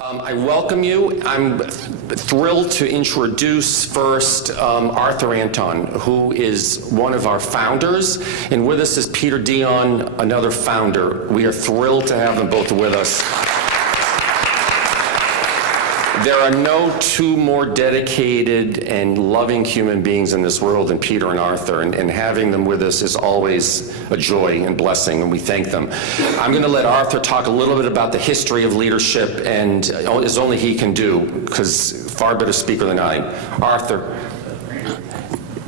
I welcome you. I'm thrilled to introduce first Arthur Anton, who is one of our founders, and with us is Peter Dion, another founder. We are thrilled to have them both with us. There are no two more dedicated and loving human beings in this world than Peter and Arthur, and having them with us is always a joy and blessing, and we thank them. I'm going to let Arthur talk a little bit about the history of leadership, and as only he can do, because far better speaker than I. Arthur.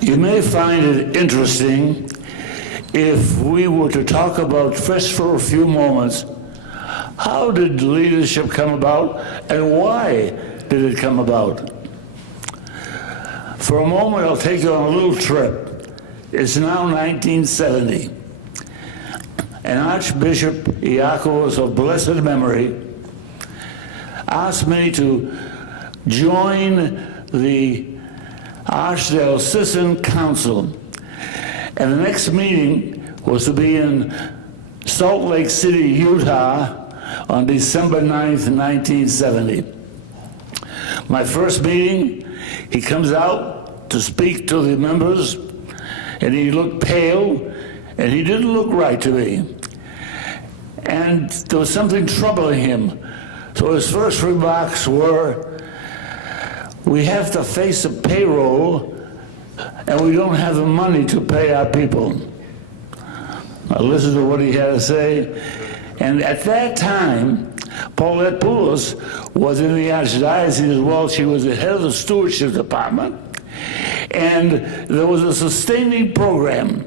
You may find it interesting if we were to talk about, just for a few moments, how did leadership come about and why did it come about? For a moment, I'll take you on a little trip. It's now 1970. And Archbishop Iacovos of blessed memory asked me to join the Archdiocesan Council. And the next meeting was to be in Salt Lake City, Utah, on December 9th, 1970. My first meeting, he comes out to speak to the members, and he looked pale, and he didn't look right to me. And there was something troubling him. So his first remarks were, we have to face a payroll, and we don't have the money to pay our people. I listened to what he had to say. And at that time, Paulette Poulos was in the Archdiocese as well. She was the head of the stewardship department. And there was a sustaining program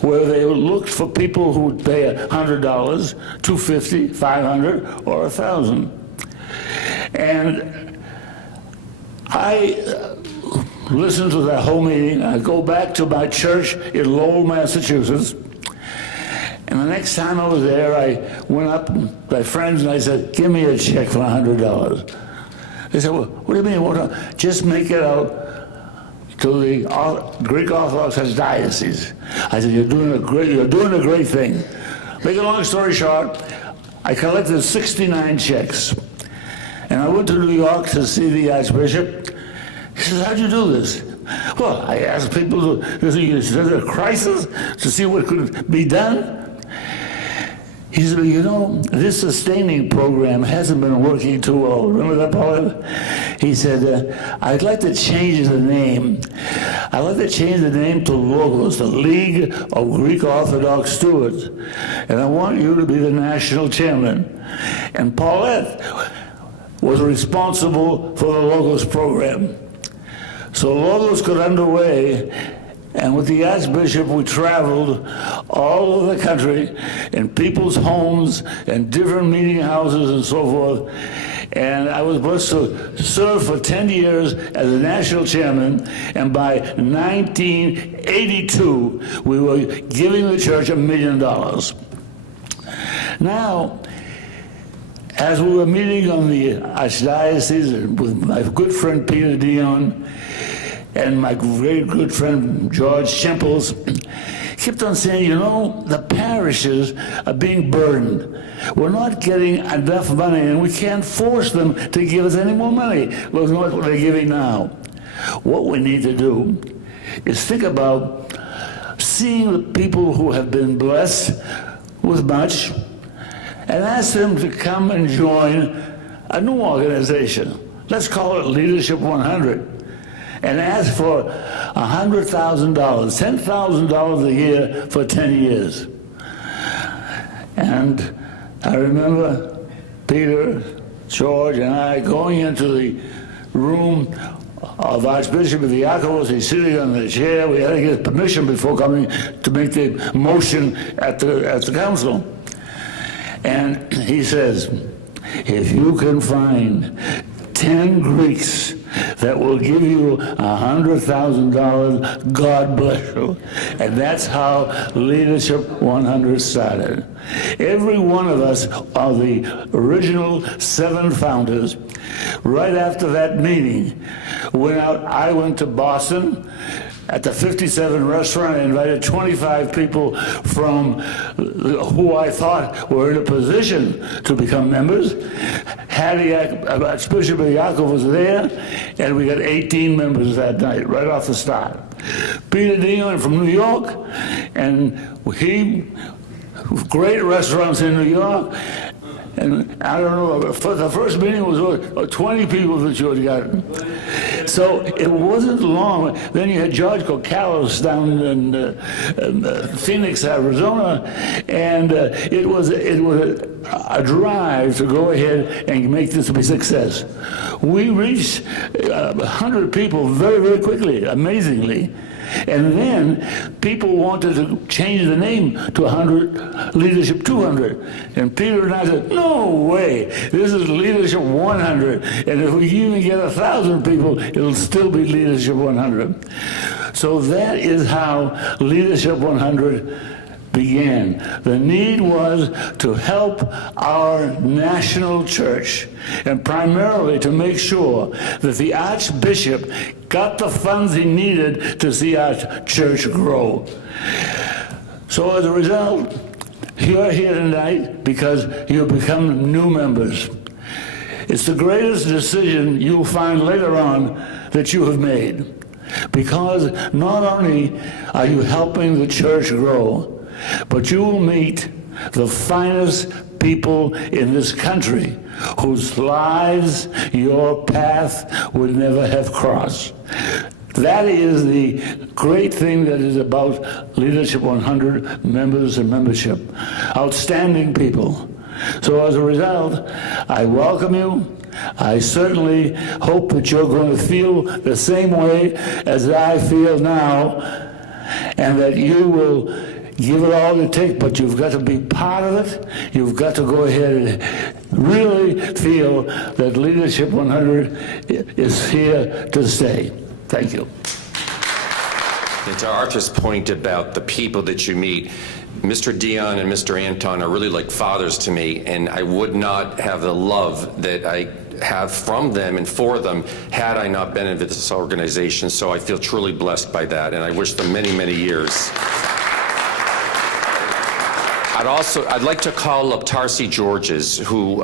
where they looked for people who would pay $100, $250, $500, or $1,000. And I listened to that whole meeting. I go back to my church in Lowell, Massachusetts. And the next time I was there, I went up to my friends and I said, give me a check for $100. They said, well, what do you mean? Just make it out to the Greek Orthodox Diocese. I said, you're doing a great thing. Make a long story short, I collected 69 checks. And I went to New York to see the Archbishop. He says, how'd you do this? Well, I asked people, is there a crisis, to see what could be done? He said, you know, this sustaining program hasn't been working too well. Remember that, Paul? He said, I'd like to change the name. I'd like to change the name to Logos, the League of Greek Orthodox Stewards. And I want you to be the national chairman. And Paulette was responsible for the Logos program. So Logos got underway. And with the Archbishop, we traveled all over the country in people's homes and different meeting houses and so forth. And I was blessed to serve for 10 years as a national chairman. And by 1982, we were giving the church $1 million. Now, as we were meeting on the Archdiocese with my good friend Peter Dion, and my very good friend George Chemples kept on saying, you know, the parishes are being burdened. We're not getting enough money, and we can't force them to give us any more money. Look at what they're giving now. What we need to do is think about seeing the people who have been blessed with much and ask them to come and join a new organization. Let's call it Leadership 100. And ask for $100,000, $10,000 a year for 10 years. And I remember Peter, George, and I going into the room of Archbishop Iacovos. He's sitting on the chair. We had to get permission before coming to make the motion at the council. And he says, if you can find 10 Greeks that will give you $100,000, God bless you. And that's how Leadership 100 started. Every one of us are the original 7 founders. Right after that meeting, I went to Boston. at the 57 restaurant. I invited 25 people from who I thought were in a position to become members. Archbishop Yaakov was there, and we got 18 members that night, right off the start. Peter Dion from New York, and great restaurants in New York. And I don't know, the first meeting was 20 people that you had gotten. So it wasn't long. Then you had George Kokalos down in Phoenix, Arizona, and it was a drive to go ahead and make this a success. We reached 100 people very, very quickly, amazingly. And then people wanted to change the name to 100 Leadership 200. And Peter and I said, no way, this is Leadership 100. And if we even get 1,000 people, it'll still be Leadership 100. So that is how Leadership 100 began. The need was to help our national church, and primarily to make sure that the Archbishop got the funds he needed to see our church grow. So as a result, you're here tonight because you've become new members. It's the greatest decision you'll find later on that you have made, because not only are you helping the church grow, but you will meet the finest people in this country whose lives your path would never have crossed. That is the great thing that is about Leadership 100 members and membership. Outstanding people. So as a result, I welcome you. I certainly hope that you're going to feel the same way as I feel now, and that you will give it all you take, but you've got to be part of it. You've got to go ahead and really feel that Leadership 100 is here to stay. Thank you. And to Arthur's point about the people that you meet, Mr. Dion and Mr. Anton are really like fathers to me, and I would not have the love that I have from them and for them had I not been in this organization. So I feel truly blessed by that, and I wish them many, many years. I'd like to call up Tarsi Georges, who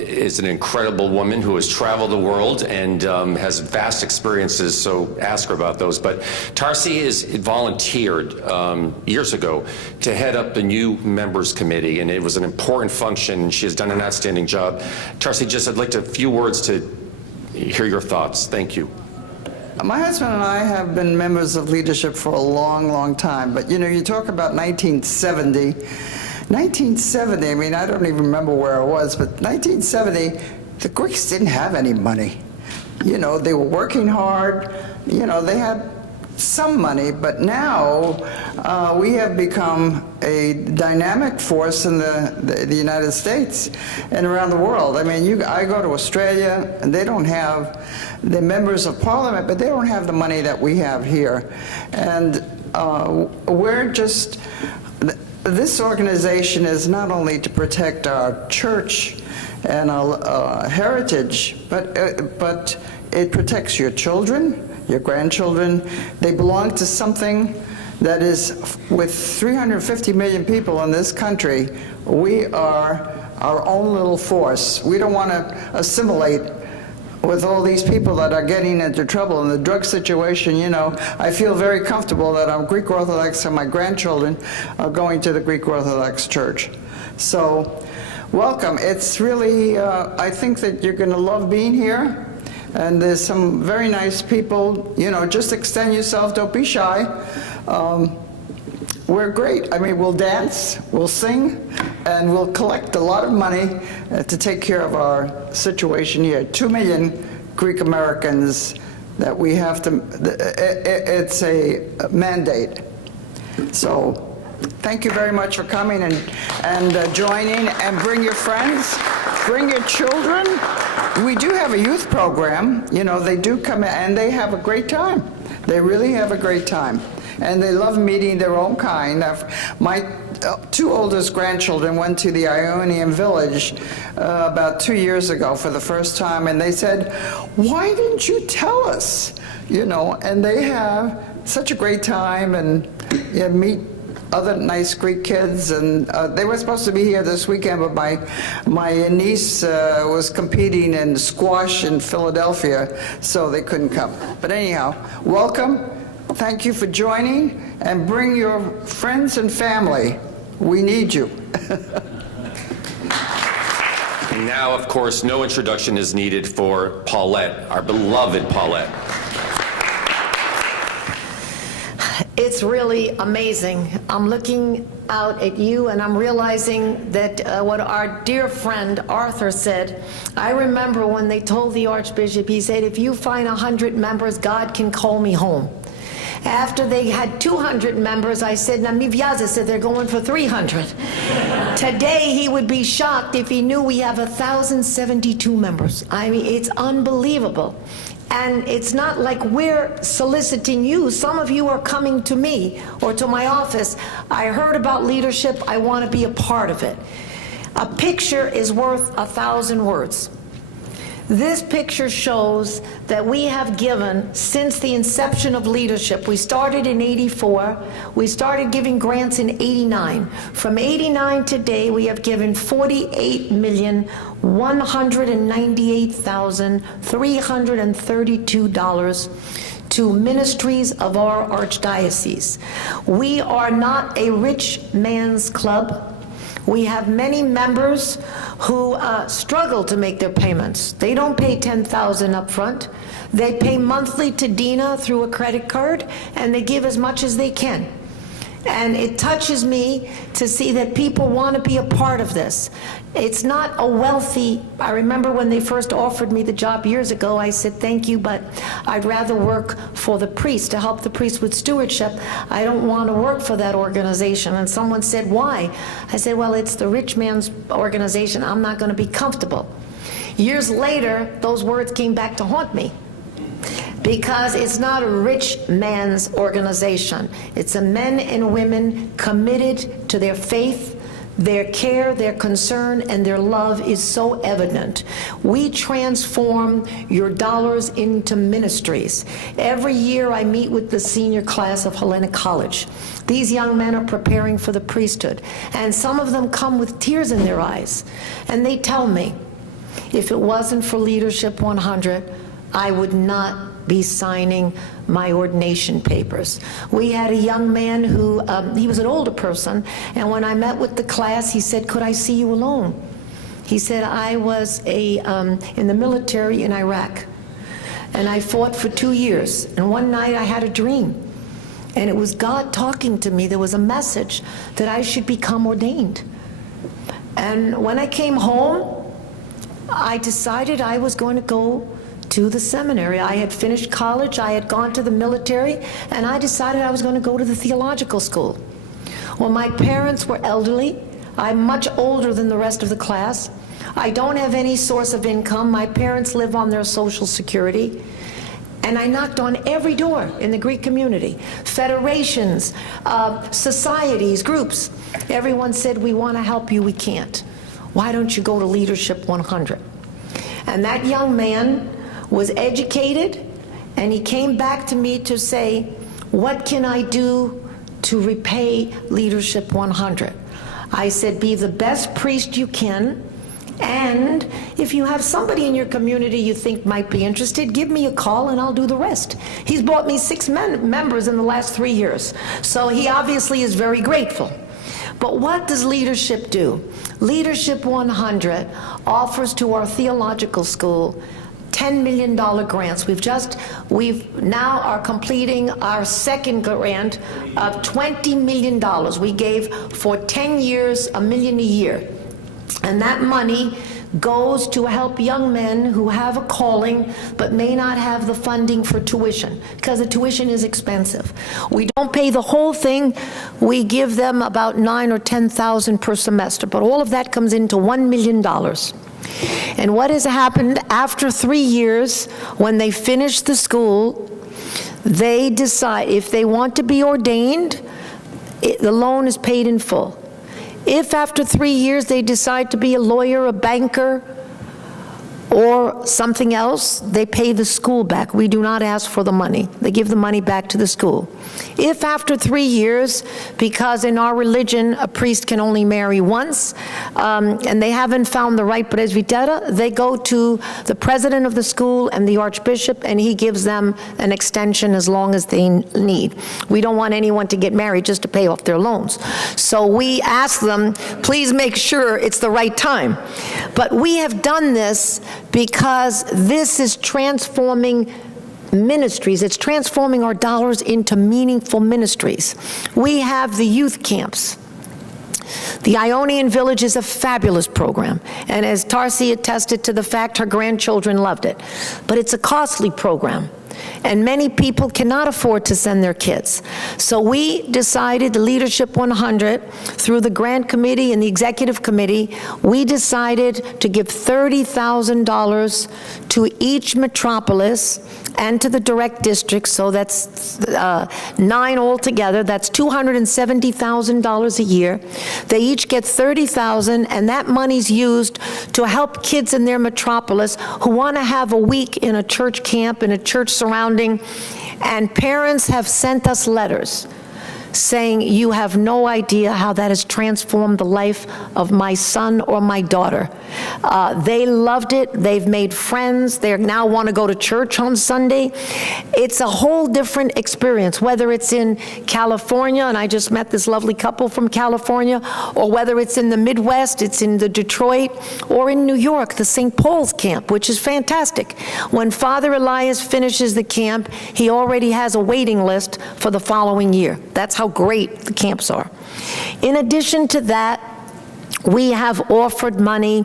is an incredible woman who has traveled the world and has vast experiences, so ask her about those. But Tarsi has volunteered years ago to head up the new members committee, and it was an important function, and she has done an outstanding job. Tarsi, I'd like a few words to hear your thoughts. Thank you. My husband and I have been members of leadership for a long, long time, but you know, you talk about 1970, I mean, I don't even remember where I was, but 1970, the Greeks didn't have any money. You know, they were working hard, you know, they had some money, but now we have become a dynamic force in the United States and around the world. I mean, I go to Australia, and they don't have the members of parliament, but they don't have the money that we have here. And we're just, this organization is not only to protect our church and our heritage, but it protects your children, your grandchildren. They belong to something that is, with 350 million people in this country, we are our own little force. We don't want to assimilate with all these people that are getting into trouble in the drug situation. You know, I feel very comfortable that I'm Greek Orthodox and my grandchildren are going to the Greek Orthodox Church. So, welcome. It's really, I think that you're going to love being here. And there's some very nice people. You know, just extend yourself, don't be shy. We're great. I mean, we'll dance, we'll sing, and we'll collect a lot of money to take care of our situation here. 2 million Greek Americans that we have to, it's a mandate. So thank you very much for coming and joining, and bring your friends, bring your children. We do have a youth program. You know, they do come in and they have a great time. They really have a great time. And they love meeting their own kind. My 2 oldest grandchildren went to the Ionian village about 2 years ago for the first time, and they said, "Why didn't you tell us?" You know, and they have such a great time, and meet other nice Greek kids, and they were supposed to be here this weekend, but my niece was competing in squash in Philadelphia, so they couldn't come. But anyhow, welcome. Thank you for joining, and bring your friends and family. We need you. And now, of course, no introduction is needed for Paulette, our beloved Paulette. It's really amazing. I'm looking out at you and I'm realizing that what our dear friend Arthur said, I remember when they told the Archbishop, he said, if you find 100 members, God can call me home. After they had 200 members, I said, Namivyaza said they're going for 300. Today, he would be shocked if he knew we have 1,072 members. I mean, it's unbelievable. And it's not like we're soliciting you. Some of you are coming to me or to my office. I heard about leadership. I want to be a part of it. A picture is worth 1,000 words. This picture shows that we have given, since the inception of leadership, we started in '84, we started giving grants in '89. From '89 to today, we have given $48,198,332 to ministries of our archdiocese. We are not a rich man's club. We have many members who struggle to make their payments. They don't pay $10,000 up front. They pay monthly to Dina through a credit card, and they give as much as they can. And it touches me to see that people want to be a part of this. It's not a wealthy, I remember when they first offered me the job years ago, I said, thank you, but I'd rather work for the priest, to help the priest with stewardship. I don't want to work for that organization. And someone said, why? I said, well, it's the rich man's organization. I'm not going to be comfortable. Years later, those words came back to haunt me. Because it's not a rich man's organization. It's a men and women committed to their faith, their care, their concern, and their love is so evident. We transform your dollars into ministries. Every year I meet with the senior class of Hellenic College. These young men are preparing for the priesthood, and some of them come with tears in their eyes. And they tell me, if it wasn't for Leadership 100, I would not be signing my ordination papers. We had a young man who, he was an older person, and when I met with the class, he said, could I see you alone? He said, I was in the military in Iraq, and I fought for 2 years, and one night I had a dream, and it was God talking to me. There was a message that I should become ordained. And when I came home, I decided I was going to go to the seminary. I had finished college, I had gone to the military, and I decided I was going to go to the theological school. Well, my parents were elderly. I'm much older than the rest of the class. I don't have any source of income. My parents live on their Social Security. And I knocked on every door in the Greek community, federations, societies, groups. Everyone said, we want to help you, we can't. Why don't you go to Leadership 100? And that young man was educated, and he came back to me to say, what can I do to repay Leadership 100? I said, be the best priest you can, and if you have somebody in your community you think might be interested, give me a call and I'll do the rest. He's bought me 6 members in the last 3 years, so he obviously is very grateful. But what does leadership do? Leadership 100 offers to our theological school $10 million grants. We've now are completing our second grant of $20 million. We gave for 10 years, $1 million a year. And that money goes to help young men who have a calling but may not have the funding for tuition, because the tuition is expensive. We don't pay the whole thing. We give them about $9,000 or $10,000 per semester, but all of that comes into $1 million. And what has happened after 3 years, when they finish the school, they decide if they want to be ordained, the loan is paid in full. If after 3 years they decide to be a lawyer, a banker, or something else, they pay the school back. We do not ask for the money. They give the money back to the school. If after 3 years, because in our religion, a priest can only marry once, and they haven't found the right presbytera, they go to the president of the school and the archbishop, and he gives them an extension as long as they need. We don't want anyone to get married just to pay off their loans. So we ask them, please make sure it's the right time. But we have done this because this is transforming ministries. It's transforming our dollars into meaningful ministries. We have the youth camps. The Ionian Village is a fabulous program, and as Tarsi attested to the fact, her grandchildren loved it. But it's a costly program, and many people cannot afford to send their kids. So we decided, the Leadership 100, through the grant committee and the executive committee, we decided to give $30,000 to each metropolis and to the direct districts, so that's 9 altogether. That's $270,000 a year. They each get $30,000, and that money's used to help kids in their metropolis who want to have a week in a church camp, in a church surrounding, and parents have sent us letters saying, you have no idea how that has transformed the life of my son or my daughter. They loved it. They've made friends. They now want to go to church on Sunday. It's a whole different experience, whether it's in California, and I just met this lovely couple from California, or whether it's in the Midwest, it's in the Detroit, or in New York, the St. Paul's camp, which is fantastic. When Father Elias finishes the camp, he already has a waiting list for the following year. That's how great the camps are. In addition to that, we have offered money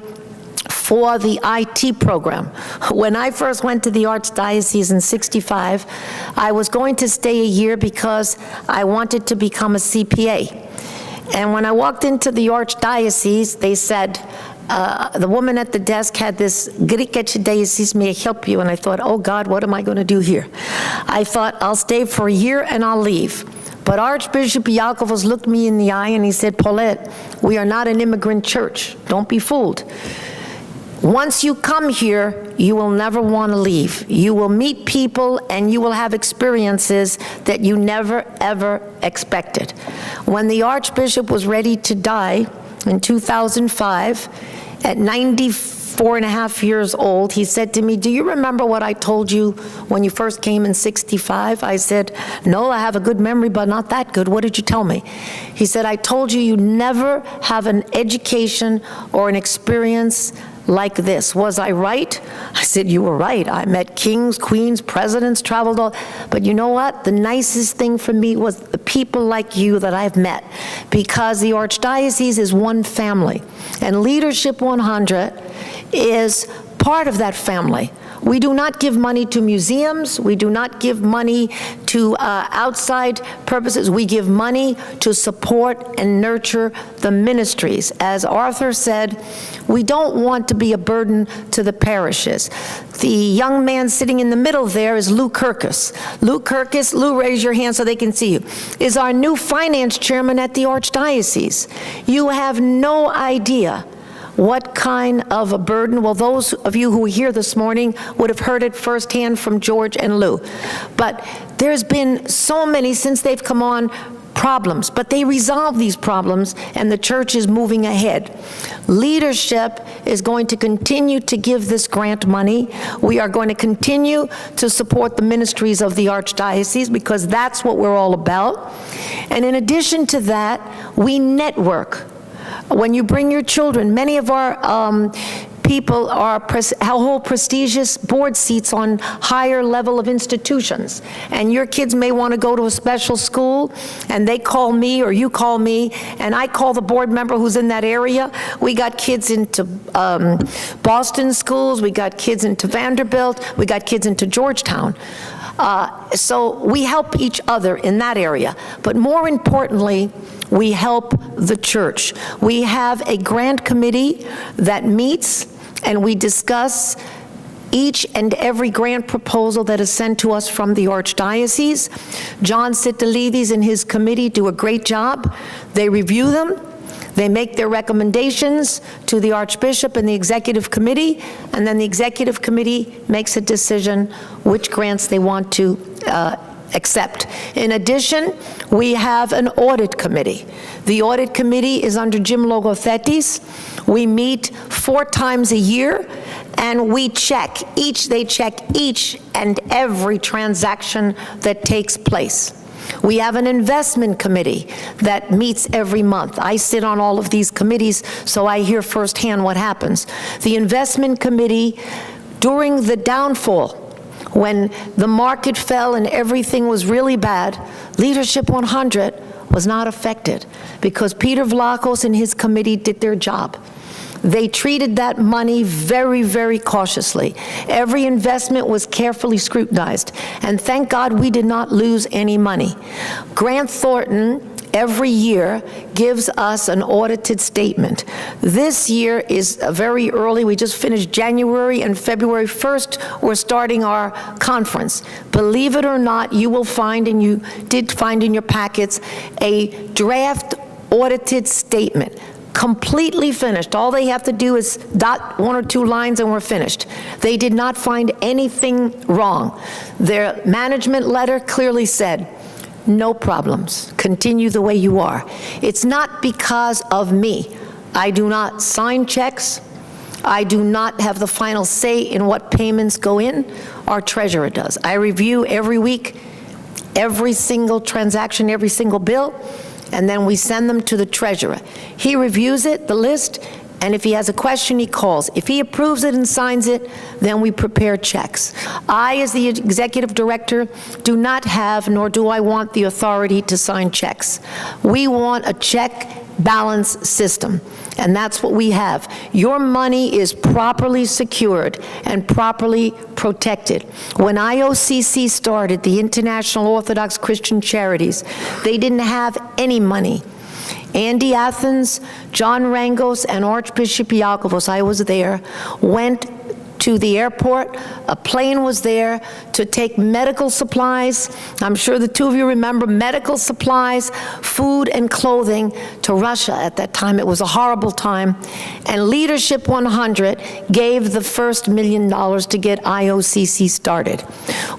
for the IT program. When I first went to the Archdiocese in '65, I was going to stay a year because I wanted to become a CPA. And when I walked into the Archdiocese, they said, the woman at the desk had this, "Diocese, may I help you?" And I thought, oh God, what am I going to do here? I thought, I'll stay for a year and I'll leave. But Archbishop Iakovos looked me in the eye and he said, Paulette, we are not an immigrant church. Don't be fooled. Once you come here, you will never want to leave. You will meet people and you will have experiences that you never, ever expected. When the Archbishop was ready to die in 2005, at 94 and a half years old, he said to me, do you remember what I told you when you first came in '65? I said, no, I have a good memory, but not that good. What did you tell me? He said, I told you never have an education or an experience like this. Was I right? I said, you were right. I met kings, queens, presidents, traveled all. But you know what? The nicest thing for me was the people like you that I've met, because the Archdiocese is one family, and Leadership 100 is part of that family. We do not give money to museums. We do not give money to outside purposes. We give money to support and nurture the ministries. As Arthur said, we don't want to be a burden to the parishes. The young man sitting in the middle there is Lou Kirkus. Lou Kirkus, Lou, raise your hand so they can see you, is our new finance chairman at the Archdiocese. You have no idea what kind of a burden. Well, those of you who were here this morning would have heard it firsthand from George and Lou. But there's been so many, since they've come on, problems, but they resolve these problems and the church is moving ahead. Leadership is going to continue to give this grant money. We are going to continue to support the ministries of the Archdiocese because that's what we're all about. And in addition to that, we network. When you bring your children, many of our people hold prestigious board seats on higher level of institutions, and your kids may want to go to a special school, and they call me or you call me, and I call the board member who's in that area. We got kids into Boston schools, we got kids into Vanderbilt, we got kids into Georgetown. So we help each other in that area. But more importantly, we help the church. We have a grant committee that meets and we discuss each and every grant proposal that is sent to us from the Archdiocese. John Sitalides and his committee do a great job. They review them. They make their recommendations to the Archbishop and the Executive Committee, and then the Executive Committee makes a decision which grants they want to accept. In addition, we have an audit committee. The audit committee is under Jim Logothetis. We meet 4 times a year, and they check each and every transaction that takes place. We have an investment committee that meets every month. I sit on all of these committees, so I hear firsthand what happens. The investment committee, during the downfall, when the market fell and everything was really bad, Leadership 100 was not affected because Peter Vlachos and his committee did their job. They treated that money very, very cautiously. Every investment was carefully scrutinized, and thank God we did not lose any money. Grant Thornton every year gives us an audited statement. This year is very early. We just finished January, and February 1st, we're starting our conference. Believe it or not, you will find, and you did find in your packets, a draft audited statement. Completely finished. All they have to do is dot 1 or 2 lines and we're finished. They did not find anything wrong. Their management letter clearly said, no problems. Continue the way you are. It's not because of me. I do not sign checks. I do not have the final say in what payments go in. Our treasurer does. I review every week, every single transaction, every single bill, and then we send them to the treasurer. He reviews it, the list, and if he has a question, he calls. If he approves it and signs it, then we prepare checks. I, as the executive director, do not have, nor do I want the authority to sign checks. We want a check balance system, and that's what we have. Your money is properly secured and properly protected. When IOCC started, the International Orthodox Christian Charities, they didn't have any money. Andy Athens, John Rangos, and Archbishop Iakovos, I was there, went to the airport. A plane was there to take medical supplies. I'm sure the 2 of you remember medical supplies, food and clothing to Russia at that time. It was a horrible time. And Leadership 100 gave the first $1 million to get IOCC started.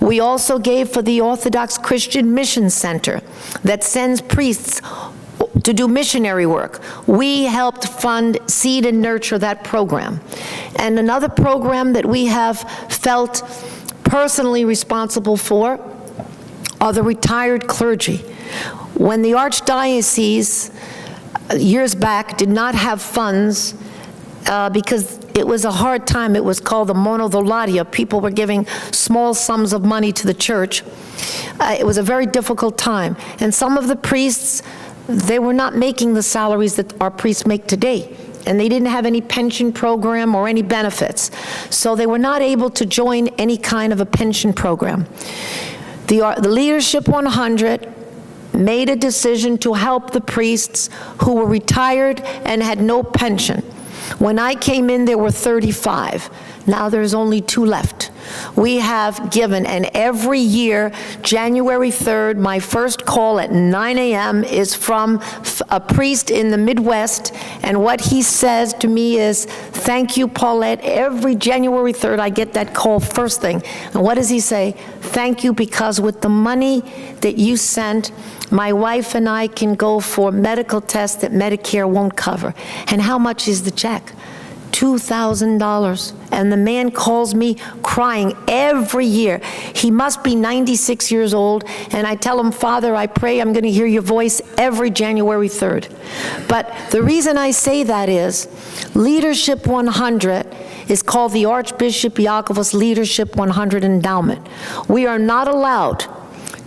We also gave for the Orthodox Christian Mission Center that sends priests to do missionary work. We helped fund, seed, and nurture that program. And another program that we have felt personally responsible for are the retired clergy. When the Archdiocese, years back, did not have funds because it was a hard time, it was called the monodolaria. People were giving small sums of money to the church. It was a very difficult time. And some of the priests, they were not making the salaries that our priests make today, and they didn't have any pension program or any benefits, so they were not able to join any kind of a pension program. The Leadership 100 made a decision to help the priests who were retired and had no pension. When I came in, there were 35. Now there's only 2 left. We have given, and every year, January 3rd, my first call at 9 a.m. is from a priest in the Midwest, and what he says to me is, thank you, Paulette. Every January 3rd, I get that call first thing. And what does he say? Thank you, because with the money that you sent, my wife and I can go for medical tests that Medicare won't cover. And how much is the check? $2,000. And the man calls me crying every year. He must be 96 years old, and I tell him, Father, I pray I'm going to hear your voice every January 3rd. But the reason I say that is, Leadership 100 is called the Archbishop Iakovos Leadership 100 Endowment. We are not allowed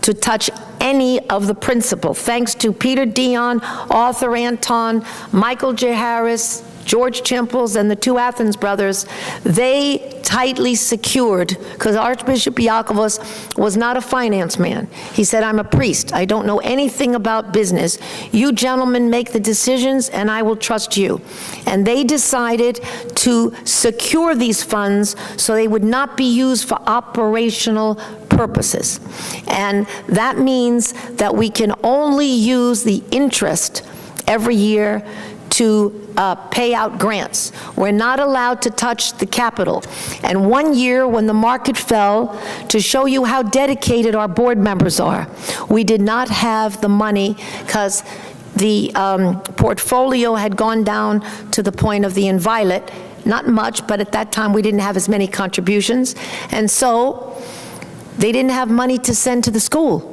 to touch any of the principal. Thanks to Peter Dion, Arthur Anton, Michael J. Harris, George Chimples, and the 2 Athens brothers, they tightly secured, because Archbishop Iakovos was not a finance man. He said, I'm a priest. I don't know anything about business. You gentlemen make the decisions, and I will trust you. And they decided to secure these funds so they would not be used for operational purposes. And that means that we can only use the interest every year to pay out grants. We're not allowed to touch the Capitol. And one year, when the market fell, to show you how dedicated our board members are, we did not have the money because the portfolio had gone down to the point of the inviolate. Not much, but at that time, we didn't have as many contributions. And so they didn't have money to send to the school.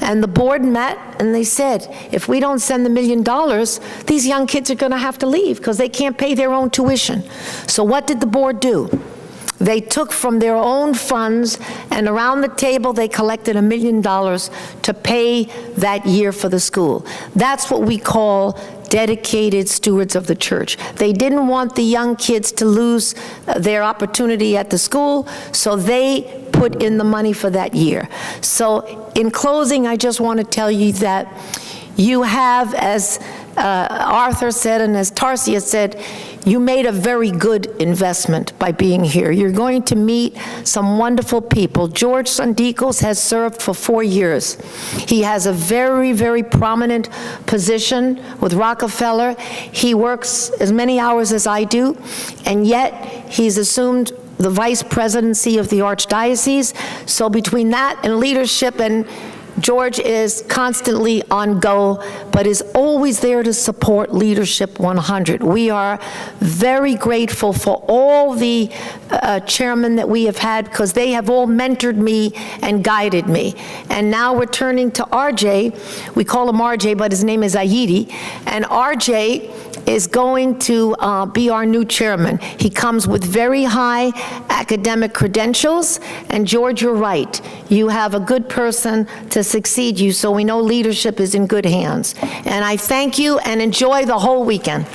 And the board met and they said, if we don't send the $1 million, these young kids are going to have to leave because they can't pay their own tuition. So what did the board do? They took from their own funds, and around the table they collected $1 million to pay that year for the school. That's what we call dedicated stewards of the church. They didn't want the young kids to lose their opportunity at the school, so they put in the money for that year. So in closing, I just want to tell you that you have, as Arthur said and as Tarsia said, you made a very good investment by being here. You're going to meet some wonderful people. George Sandikos has served for 4 years. He has a very, very prominent position with Rockefeller. He works as many hours as I do, and yet he's assumed the vice presidency of the Archdiocese. So between that and leadership, and George is constantly on go, but is always there to support Leadership 100. We are very grateful for all the chairmen that we have had, because they have all mentored me and guided me. And now we're turning to RJ. We call him RJ, but his name is Aidi. And RJ is going to be our new chairman. He comes with very high academic credentials, and George, you're right. You have a good person to succeed you, so we know leadership is in good hands. And I thank you, and enjoy the whole weekend.